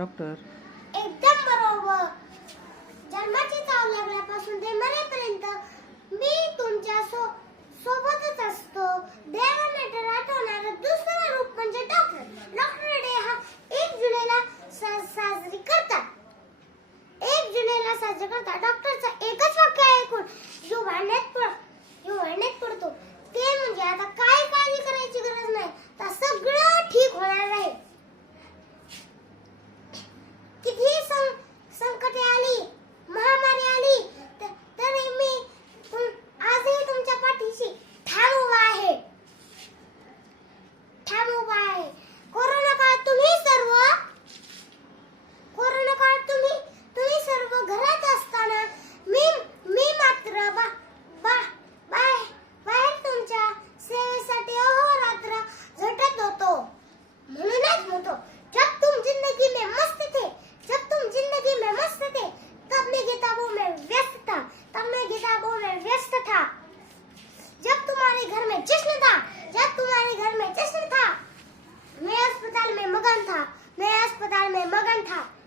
Doctor? एकदम बरोबर. जन्माची चाव लागल्यापासून ते मरेपर्यंत मी तुमच्या सो सोबतच असतो. देवा मॅटर आठवणारं दुसरं रूप म्हणजे डॉक्टर. डॉक्टर डे हा एक जुलैला सा, साजरी करतात. एक जुलैला साजरी करतात. डॉक्टर था। नया अस्पताल में मगन था।